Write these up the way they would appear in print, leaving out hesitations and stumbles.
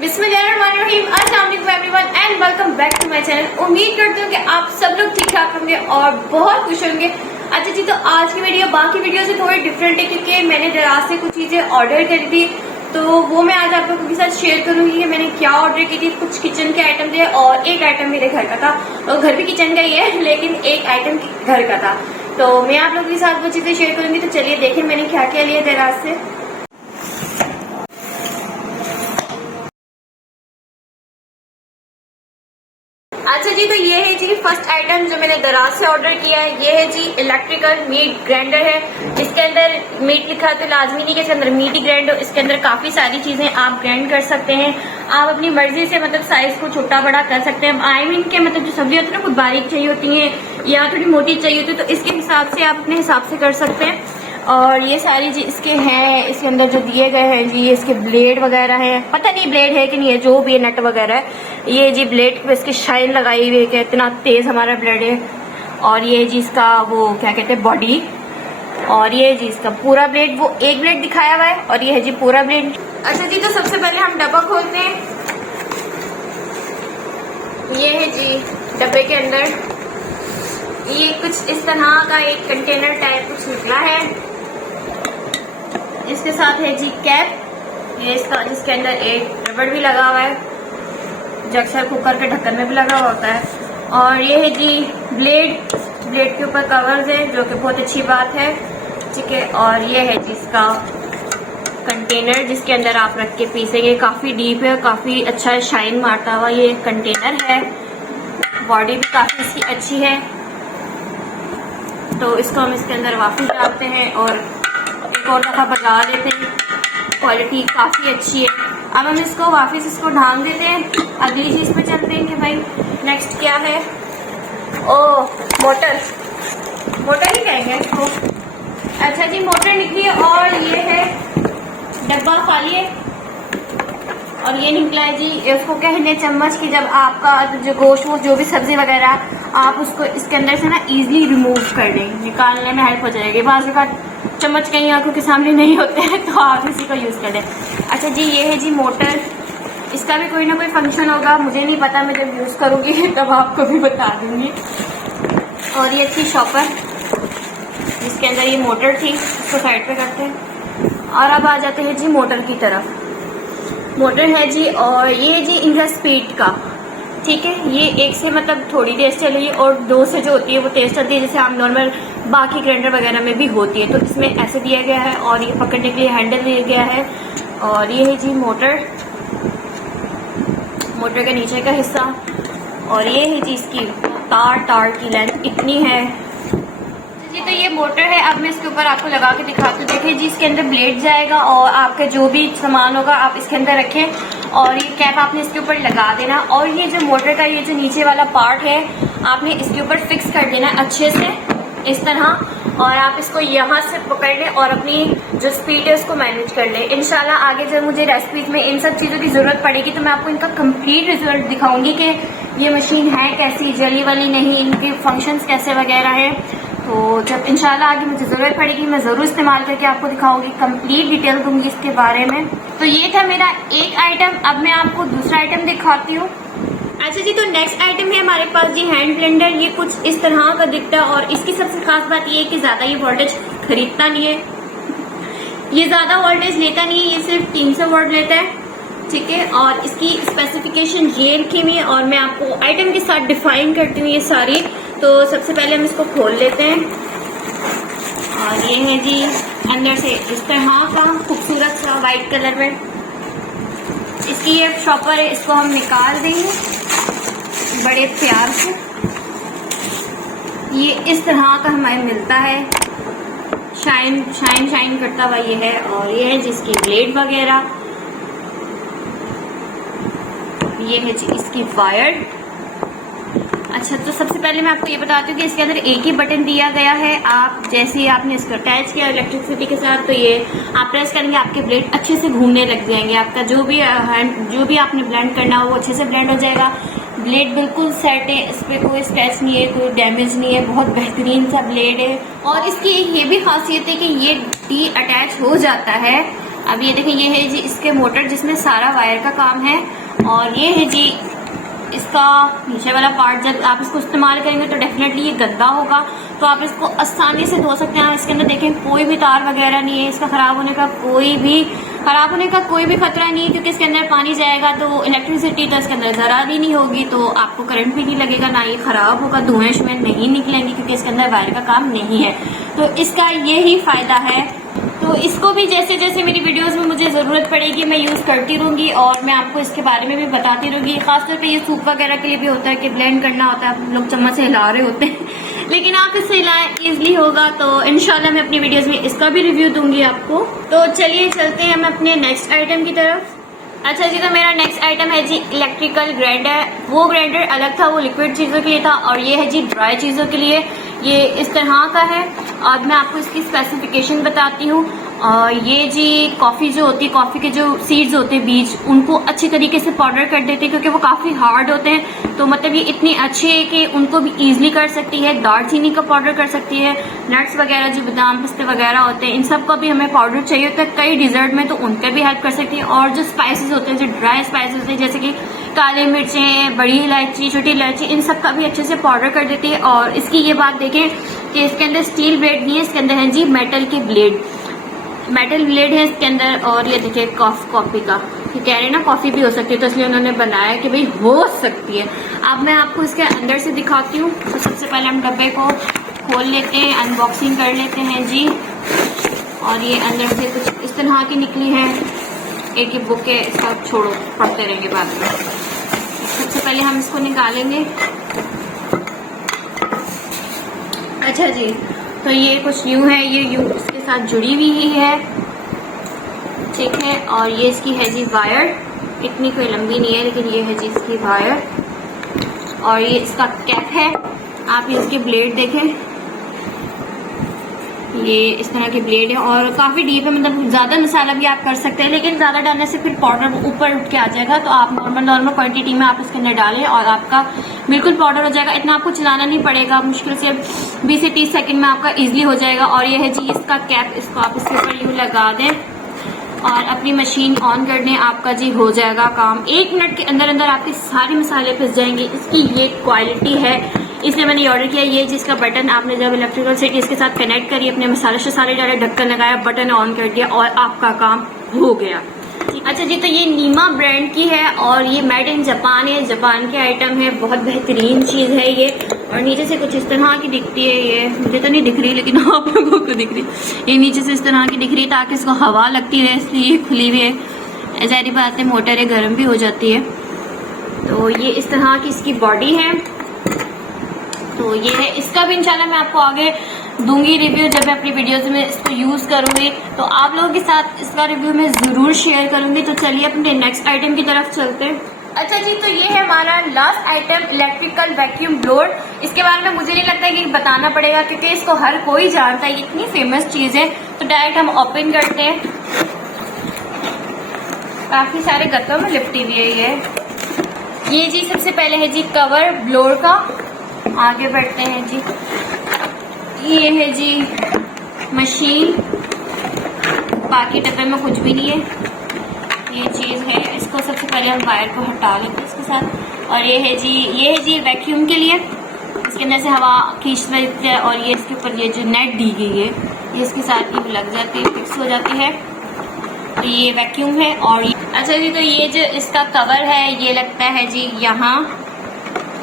बिस्मिल्लाहिर्रहमानिर्रहीम। अस्सलाम वालेकुम everyone and welcome back to my channel. उम्मीद करती हूँ कि आप सब लोग ठीक ठाक होंगे और बहुत खुश होंगे। अच्छा जी, तो आज की वीडियो बाकी वीडियो से थोड़ी डिफरेंट है क्योंकि मैंने दराज से कुछ चीजें ऑर्डर करी थी, तो वो मैं आज आप लोगों के साथ शेयर करूंगी कि मैंने क्या ऑर्डर की थी। कुछ किचन के आइटम थे और एक आइटम मेरे घर का था, और घर भी किचन का ही है लेकिन एक आइटम घर का था, तो मैं आप लोगों के साथ वो चीजें शेयर करूंगी। तो चलिए देखें मैंने क्या क्या लिया दराज से। अच्छा जी, तो ये है जी फर्स्ट आइटम जो मैंने दराज से ऑर्डर किया है। ये है जी इलेक्ट्रिकल मीट ग्राइंडर है। इसके अंदर मीट लिखा है तो लाजमी नहीं कि इसके अंदर मीट ही ग्राइंड हो। इसके अंदर काफी सारी चीजें आप ग्राइंड कर सकते हैं। आप अपनी मर्जी से मतलब साइज को छोटा बड़ा कर सकते हैं। आई मीन के मतलब जो सब्जी होती है ना, कुछ बारीक चाहिए होती है या थोड़ी मोटी चाहिए होती है, तो इसके हिसाब से आप अपने हिसाब से कर सकते हैं। और ये सारी जी इसके हैं, इसके अंदर जो दिए गए हैं जी, इसके ब्लेड वगैरह हैं। पता नहीं ब्लेड है कि नहीं है, जो भी है नट वगैरह है। ये जी ब्लेड पे इसकी शाइन लगाई हुई है कि इतना तेज हमारा ब्लेड है। और ये जी इसका वो क्या कहते हैं बॉडी, और ये जी इसका पूरा ब्लेड, वो एक ब्लेड दिखाया हुआ है और ये है जी पूरा ब्लेड। अच्छा जी, तो सबसे पहले हम डब्बा खोलते हैं। ये है जी डब्बे के अंदर ये कुछ इस तरह का एक कंटेनर टाइप कुछ निकला है। इसके साथ है जी कैप, ये इसका जिसके अंदर एक रबड़ भी लगा हुआ है, जो अक्सर कुकर के ढक्कन में भी लगा हुआ होता है। और ये है जी ब्लेड, ब्लेड के ऊपर कवर्स है जो कि बहुत अच्छी बात है, ठीक है। और ये है जी इसका कंटेनर जिसके अंदर आप रख के पीसेंगे। काफी डीप है, काफी अच्छा शाइन मारता हुआ ये कंटेनर है। बॉडी भी काफी इसकी अच्छी है, तो इसको हम इसके अंदर वापस डालते हैं और एक और दफा बजा देते हैं। क्वालिटी काफी अच्छी है। अब हम इसको वापस इसको ढांक देते हैं। अगली चीज पे चलते हैं कि भाई नेक्स्ट क्या है। ओ मोटर, मोटर ही कहेंगे इसको। अच्छा जी, मोटर निकली है और ये है डब्बा खाली है। और ये निकला है जी, इसको कहने चम्मच की, जब आपका जो गोश्त वो जो भी सब्जी वगैरह आप उसको इसके अंदर से ना इजीली रिमूव कर दें, निकालने में हेल्प हो जाएगी। बाजू का चम्मच कहीं आंखों के सामने नहीं होते हैं तो आप इसी को यूज कर दें। अच्छा जी, ये है जी मोटर। इसका भी कोई ना कोई फंक्शन होगा, मुझे नहीं पता, मैं जब यूज करूंगी तब आपको भी बता दूंगी। और ये थी शॉपर जिसके अंदर ये मोटर थी, इसको साइड पे करते हैं। और अब आ जाते हैं जी मोटर की तरफ। मोटर है जी, और ये जी इनका स्पीड का, ठीक है। ये एक से मतलब थोड़ी देर चली और दो से जो होती है वो तेज चलती है, जैसे आप नॉर्मल बाकी ग्राइंडर वगैरह में भी होती है। तो इसमें ऐसे दिया गया है और ये पकड़ने के लिए हैंडल दिया गया है। और ये है जी मोटर, मोटर का नीचे का हिस्सा। और ये है जी इसकी तार की लेंथ इतनी है जी। तो ये मोटर है। अब मैं इसके ऊपर आपको लगा के दिखाती हूँ। देखिए जी, इसके अंदर ब्लेड जाएगा और आपका जो भी सामान होगा आप इसके अंदर रखें और ये कैप आपने इसके ऊपर लगा देना। और ये जो मोटर का ये जो नीचे वाला पार्ट है आपने इसके ऊपर फिक्स कर देना अच्छे से इस तरह, और आप इसको यहाँ से पकड़ लें और अपनी जो स्पीड है उसको मैनेज कर लें। इंशाल्लाह आगे जब मुझे रेसिपीज में इन सब चीज़ों की ज़रूरत पड़ेगी तो मैं आपको इनका कंप्लीट रिजल्ट दिखाऊंगी कि ये मशीन है कैसी, जली वाली नहीं, इनके फंक्शंस कैसे वगैरह है। तो जब इंशाल्लाह आगे मुझे ज़रूरत पड़ेगी मैं ज़रूर इस्तेमाल करके आपको दिखाऊंगी, कंप्लीट डिटेल दूंगी इसके बारे में। तो ये था मेरा एक आइटम। अब मैं आपको दूसरा आइटम दिखाती हूँ। अच्छा जी, तो नेक्स्ट आइटम है हमारे पास जी हैंड ब्लेंडर। ये कुछ इस तरह का दिखता है और इसकी सबसे खास बात ये है कि ज़्यादा ये वोल्टेज खरीदता नहीं है, ये ज़्यादा वोल्टेज लेता नहीं है, ये सिर्फ 300 वाट लेता है, ठीक है। और इसकी स्पेसिफिकेशन ये लिखी हुई है और मैं आपको आइटम के साथ डिफाइन करती हूँ ये सारी। तो सबसे पहले हम इसको खोल लेते हैं और ये है जी अंदर से इस तरह का खूबसूरत सा वाइट कलर में इसकी ये शॉपर है। इसको हम निकाल देंगे बड़े प्यार से। ये इस तरह का हमें मिलता है, शाइन शाइन शाइन करता हुआ ये है। और ये है जिसकी ब्लेड वगैरह, ये है जी इसकी वायर। अच्छा, तो सबसे पहले मैं आपको ये बताती हूँ कि इसके अंदर एक ही बटन दिया गया है। आप जैसे ही आपने इसको अटैच किया इलेक्ट्रिसिटी के साथ तो ये आप प्रेस करेंगे, आपके ब्लेड अच्छे से घूमने लग जाएंगे। आपका जो भी आपने ब्लेंड करना हो वो अच्छे से ब्लेंड हो जाएगा। ब्लेड बिल्कुल सेट है, इस पर कोई स्क्रैच नहीं है, कोई डैमेज नहीं है, बहुत बेहतरीन सा ब्लेड है। और इसकी ये भी खासियत है कि ये डी अटैच हो जाता है अब ये देखें, ये है जी इसके मोटर जिसमें सारा वायर का काम है, और ये है जी इसका नीचे वाला पार्ट। जब आप इसको इस्तेमाल करेंगे तो डेफिनेटली ये गंदा होगा, तो आप इसको आसानी से धो सकते हैं। इसके अंदर देखें कोई भी तार वगैरह नहीं है, इसका खराब होने का कोई भी खतरा नहीं है, क्योंकि इसके अंदर पानी जाएगा तो इलेक्ट्रिसिटी तो इसके अंदर जरा भी नहीं होगी, तो आपको करंट भी नहीं लगेगा, ना ये खराब होगा, धुएं शुएं नहीं निकलेंगे, क्योंकि इसके अंदर वायर का काम नहीं है। तो इसका यही फायदा है। तो इसको भी जैसे जैसे मेरी वीडियोस में मुझे ज़रूरत पड़ेगी मैं यूज़ करती रहूँगी, और मैं आपको इसके बारे में भी बताती रहूँगी। खासतौर पे ये सूप वगैरह के लिए भी होता है कि ब्लेंड करना होता है, आप लोग चम्मच से हिला रहे होते हैं लेकिन आप इससे हिलाएं ईजिली होगा। तो इंशाल्लाह मैं अपनी वीडियोस में इसका भी रिव्यू दूंगी आपको। तो चलिए चलते हैं हम अपने नेक्स्ट आइटम की तरफ। अच्छा जी, तो मेरा नेक्स्ट आइटम है जी इलेक्ट्रिकल ग्राइंडर। वो ग्राइंडर अलग था, वो लिक्विड चीज़ों के लिए था, और ये है जी ड्राई चीज़ों के लिए। ये इस तरह का है, और मैं आपको इसकी स्पेसिफिकेशन बताती हूँ। और ये जी कॉफ़ी जो होती है, कॉफ़ी के जो सीड्स होते हैं, बीज, उनको अच्छे तरीके से पाउडर कर देते हैं, क्योंकि वो काफ़ी हार्ड होते हैं। तो मतलब ये इतनी अच्छी है कि उनको भी ईजिली कर सकती है। दालचीनी का पाउडर कर सकती है, नट्स वगैरह जो बादाम पिस्ते वगैरह होते हैं, इन सब का भी हमें पाउडर चाहिए होता है कई डिजर्ट में, तो उनका भी हेल्प कर सकती है। और जो स्पाइसेस होते हैं, जो ड्राई स्पाइसेस होते हैं, जैसे कि काली मिर्चें, बड़ी इलायची, छोटी इलायची, इन सब का भी अच्छे से पाउडर कर देती है। और इसकी ये बात देखें कि इसके अंदर स्टील ब्लेड नहीं है, इसके अंदर है जी मेटल ब्लेड है इसके अंदर। और ये देखिए कॉफी का, ये कह रहे हैं ना कॉफी भी हो सकती है, तो इसलिए उन्होंने बनाया कि भाई हो सकती है। अब मैं आपको इसके अंदर से दिखाती हूँ। तो सबसे पहले हम डब्बे को खोल लेते हैं, अनबॉक्सिंग कर लेते हैं जी। और ये अंदर से कुछ इस तरह की निकली है। एक ही बुक है, इसका छोड़ो, पढ़ते रहेंगे बाद में। सबसे पहले हम इसको निकालेंगे। अच्छा जी, तो ये कुछ यूं है, ये यूं इसके साथ जुड़ी हुई ही है, ठीक है। और ये इसकी है जी वायर, इतनी कोई लंबी नहीं है, लेकिन ये है जी इसकी वायर। और ये इसका कैप है। आप इसके ब्लेड देखें, ये इस तरह के ब्लेड है, और काफ़ी डीप है, मतलब ज़्यादा मसाला भी आप कर सकते हैं, लेकिन ज़्यादा डालने से फिर पाउडर ऊपर उठ के आ जाएगा। तो आप नॉर्मल क्वांटिटी में आप इसके अंदर डालें और आपका बिल्कुल पाउडर हो जाएगा। इतना आपको चलाना नहीं पड़ेगा, मुश्किल से 20 से 30 सेकंड में आपका इजीली हो जाएगा। और ये है जी इसका कैप, इसको आप इसके ऊपर यूँ लगा दें और अपनी मशीन ऑन कर दें, आपका जी हो जाएगा काम। 1 मिनट के अंदर अंदर आपके सारे मसाले पिस जाएंगे। इसकी ये क्वालिटी है, इसलिए मैंने ऑर्डर किया। ये जिसका बटन आपने जब इलेक्ट्रिकल सेट इसके साथ कनेक्ट करिए, अपने मसाले शसाले डाले, ढक्कन लगाया, बटन ऑन कर दिया और आपका काम हो गया। अच्छा जी, तो ये नीमा ब्रांड की है और ये मेड इन जापान है, जापान के आइटम है, बहुत बेहतरीन चीज़ है ये। और नीचे से कुछ इस तरह की दिखती है, ये मुझे तो नहीं दिख रही लेकिन आप लोगों को दिख रही। ये नीचे से इस तरह की दिख रही है ताकि इसको हवा लगती रहे, इसलिए खुली हुई है। ज़ाहिर बात है मोटर है, गर्म भी हो जाती है। तो ये इस तरह की इसकी बॉडी है। तो ये है, इसका भी इंशाल्लाह मैं आपको आगे दूंगी रिव्यू, जब मैं अपनी वीडियोस में इसको यूज करूंगी तो आप लोगों के साथ इसका रिव्यू मैं जरूर शेयर करूंगी। तो चलिए अपने नेक्स्ट आइटम की तरफ चलते हैं। अच्छा जी, तो ये है हमारा last item, electrical vacuum blower. इसके बारे में मुझे नहीं लगता कि बताना पड़ेगा क्योंकि इसको हर कोई जानता है, इतनी फेमस चीज है। तो डायरेक्ट हम ओपन करते हैं। काफी सारे गत्तों में लिपटी हुई है ये जी। सबसे पहले है जी कवर ब्लोअर का, आगे बढ़ते हैं जी। ये है जी मशीन, बाकी डब्बे में कुछ भी नहीं है, ये चीज है। इसको सबसे पहले हम वायर को हटा लेते हैं इसके साथ। और ये है जी वैक्यूम के लिए, इसके अंदर से हवा खींच लेते हैं। और ये इसके ऊपर ये जो नेट दी गई है ये इसके साथ ही लग जाती है, फिक्स हो जाती है। तो ये वैक्यूम है। और अच्छा जी, तो ये जो इसका कवर है ये लगता है जी यहाँ,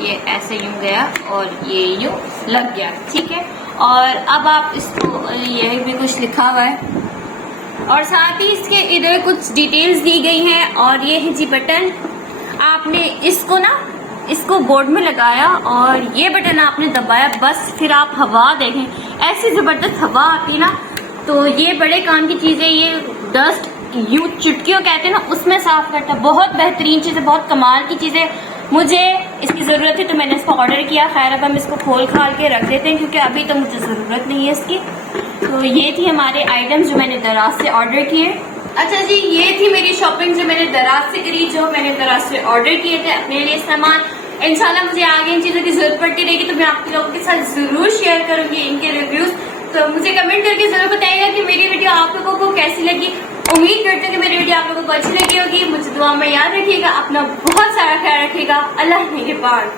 ये ऐसे यूं गया और ये यूं लग गया, ठीक है। और अब आप इसको, ये भी कुछ लिखा हुआ है और साथ ही इसके इधर कुछ डिटेल्स दी गई हैं। और ये है जी बटन, आपने इसको बोर्ड में लगाया और ये बटन आपने दबाया, बस फिर आप हवा देखें, ऐसी जबरदस्त हवा आती ना। तो ये बड़े काम की चीज है, ये डस्ट यूं चुटकियों कहते हैं ना, उसमें साफ करता है। बहुत बेहतरीन चीज है, बहुत कमाल की चीज है। मुझे इसकी ज़रूरत थी तो मैंने इसको ऑर्डर किया। खैर अब हम इसको खोल खाल के रख देते हैं क्योंकि अभी तो मुझे ज़रूरत नहीं है इसकी। तो ये थी हमारे आइटम्स जो मैंने दराज से ऑर्डर किए। अच्छा जी, ये थी मेरी शॉपिंग जो मैंने दराज से करी, जो मैंने दराज से ऑर्डर किए थे अपने लिए सामान। इंशाल्लाह मुझे आगे इन चीज़ों की जरूरत पड़ती रहेगी तो मैं आप लोगों के साथ ज़रूर शेयर करूंगी इनके रिव्यूज़। तो मुझे कमेंट करके ज़रूर बताइएगा कि मेरी वीडियो आप लोगों को कैसी लगी। उम्मीद करते हैं कि मेरी वीडियो आप लोगों को अच्छी लगी होगी। मुझे दुआ में याद रखिएगा, अपना बहुत सारा ख्याल रखिएगा। अल्लाह निगहबान।